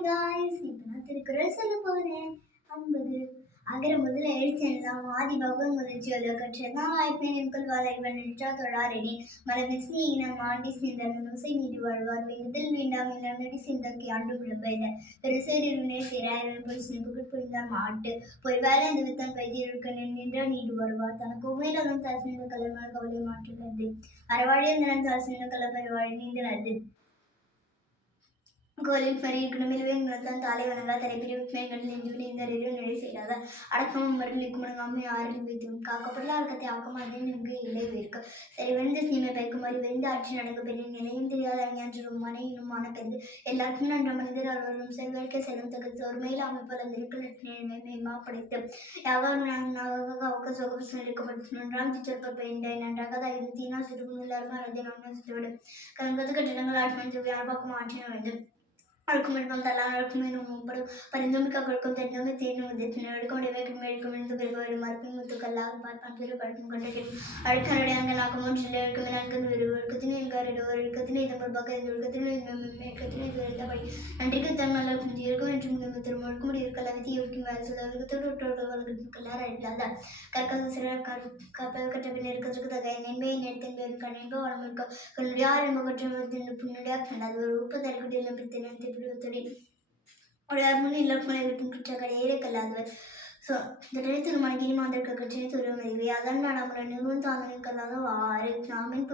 Hi guys, இப்போ நான் திருக்குறள் சொல்ல போகிறேன். 50 அகர முதல எழுத்தெல்லாம் ஆதி பகவன் முதற்சியோத கற்றதான் வாய்ப்பேன் என்கொள் வாழைவன் நின்றா தொழாரெனி மலமிசி இனம் ஆண்டி சிந்தன் நுசை நீடி வாழ்வார் வெங்குதல் வேண்டாம் என நடி சிந்தக்கு ஆண்டு விளம்பையில பெருசேரிருநே சேராயிரம் போய் சினிப்புக்குள் புரிந்தார் மாட்டு பொய்வேலை இந்த வித்தன் பைத்தியருக்கு நின்ற நீடு வருவார் தனக்கு உண்மையிலும் தரசிந்த கலமான கவலை மாற்றுகிறது அறவாழியும் தினம் தரசிந்த கல பரவாழி நீங்கிறது கோலில் பரியிருக்கணுமில்வேன் தாலை வணங்கா தலைப்பிரிவுகள் நெஞ்சுவினை இந்த அறிவு நிலை செய்யாத அடக்கமும் மருளிக்கும் முடங்காமல் ஆறில் வைத்தும் காக்கப்படல அடக்கத்தை ஆக்கமாதே நின்று இலை வைக்க சரி வெந்து சீமை பைக்குமாறி வெந்து ஆட்சி நடக்க பெரிய நிலையும் தெரியாத அஞ்ஞான்றும் மனை இன்னுமான பெருந்து எல்லாருக்கும் நன்ற மனிதர் அவர்களும் செல்வழ்க்கை செல்லும் தகுத்து ஒரு மேல் அமைப்பல் அந்த மேன்மா படைத்து யாவாக சோகம் இருக்கப்பட்டு நன்றாம் திச்சொற்ப பெயர்ந்த நன்றாக தான் தீனா சிறுவன் எல்லாருமே அரஞ்ச நான் சுற்றுவிடும் கலங்கது கட்டிடங்கள் ஆட்சி வியாபாரம் ஆட்சி வேண்டும் அழுக்குமிழ்க்கும் தள்ளான் அழுக்குமேனும் மூப்படும் பரிந்துமிக்க கொடுக்கும் தெரிந்தும் தேனும் உதயத்தின் அழுக்கமுடையவை கிழமைக்கும் இருந்து பெருகோடு மறுக்கும் முத்துக்கல்லாக பார்ப்பான் பெரு படுக்கும் கொண்டகில் அழுக்கனுடைய அங்கனாக்கும் ஒன்றில் அழுக்கும் நன்கு ஒழுக்கத்தினை எங்காரிட ஒரு இழுக்கத்தினை இதன் பக்கம் இந்த ஒழுக்கத்தினை மேற்கத்தினை இருந்தபடி நன்றிக்கு தன்னால் குஞ்சு இருக்கும் என்று திரும்ப ஒழுக்கமுடி இருக்கல விதி யோக்கியம் வேலை சொல்ல ஒழுக்கத்தோடு ஒற்றோடு வழக்கத்துக்கெல்லாம் அழியாத கற்காத சிறர் காப்பது கற்ற பின் இருக்கிறதுக்கு தகை நென்பை நேர்த்தென்பை கண்ணென்பை வளமிருக்க கண்ணுடைய ஆரம்ப கற்ற புண்ணுடைய கண்டாது ஒரு உப்பு தரக்கூடிய நம்பித்தனை கல்லாதவர் ஸோ இந்த திருமணகிரி மாந்தர்கள் கட்சியை துருவமதிவை அதன் நடைமுறை நிறுவனம் தாமின் கல்லாத வாறு நாமின்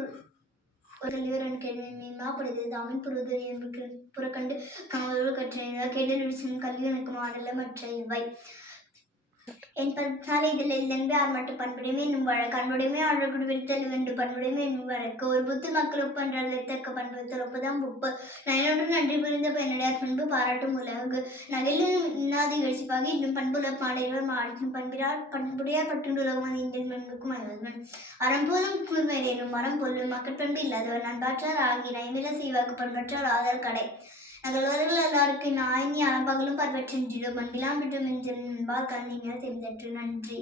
கல்வியரன் கேள்வி மீன்மாப்படுது தாமின் புறக்கண்டு கமலோடு கற்ற கேடல் கல்வி எனக்கு மாடல மற்ற இவை என் பத்தாலே இதில் இல்லென்பே ஆர் மட்டும் பண்புடைமை என்னும் வழக்கு அன்புடைமை அழகுடு விடுத்தல் வேண்டும் பண்புடைமை என்னும் வழக்கு ஒரு புத்து மக்கள் ஒப்பென்றால் தக்க பண்புத்தல் ஒப்புதான் ஒப்பு நயனோடு நன்றி புரிந்த பயனடையார் பண்பு பாராட்டும் உலகு நகையிலும் இன்னாது எழுச்சிப்பாக இன்னும் பண்புல பாடையவர் மாடிக்கும் பண்பிறார் பண்புடையார் பட்டுண்டு உலகம் இந்தியன் பண்புக்கும் அயல்வன் அறம்போலும் கூர்மையிலேனும் மரம் பொருளும் மக்கள் பண்பு இல்லாதவர் நண்பாற்றார் ஆகி நயமில செய்வாக்கு பண்பற்றார் ஆதல் கடை நகழ்வர்கள் எல்லாருக்கும் நாயினி அலம்பகலும் பர்வற்றின்றோ பண்பிலாம் பெற்றும் என்பால் கண்ணினால் தெரிந்தற்று நன்றி.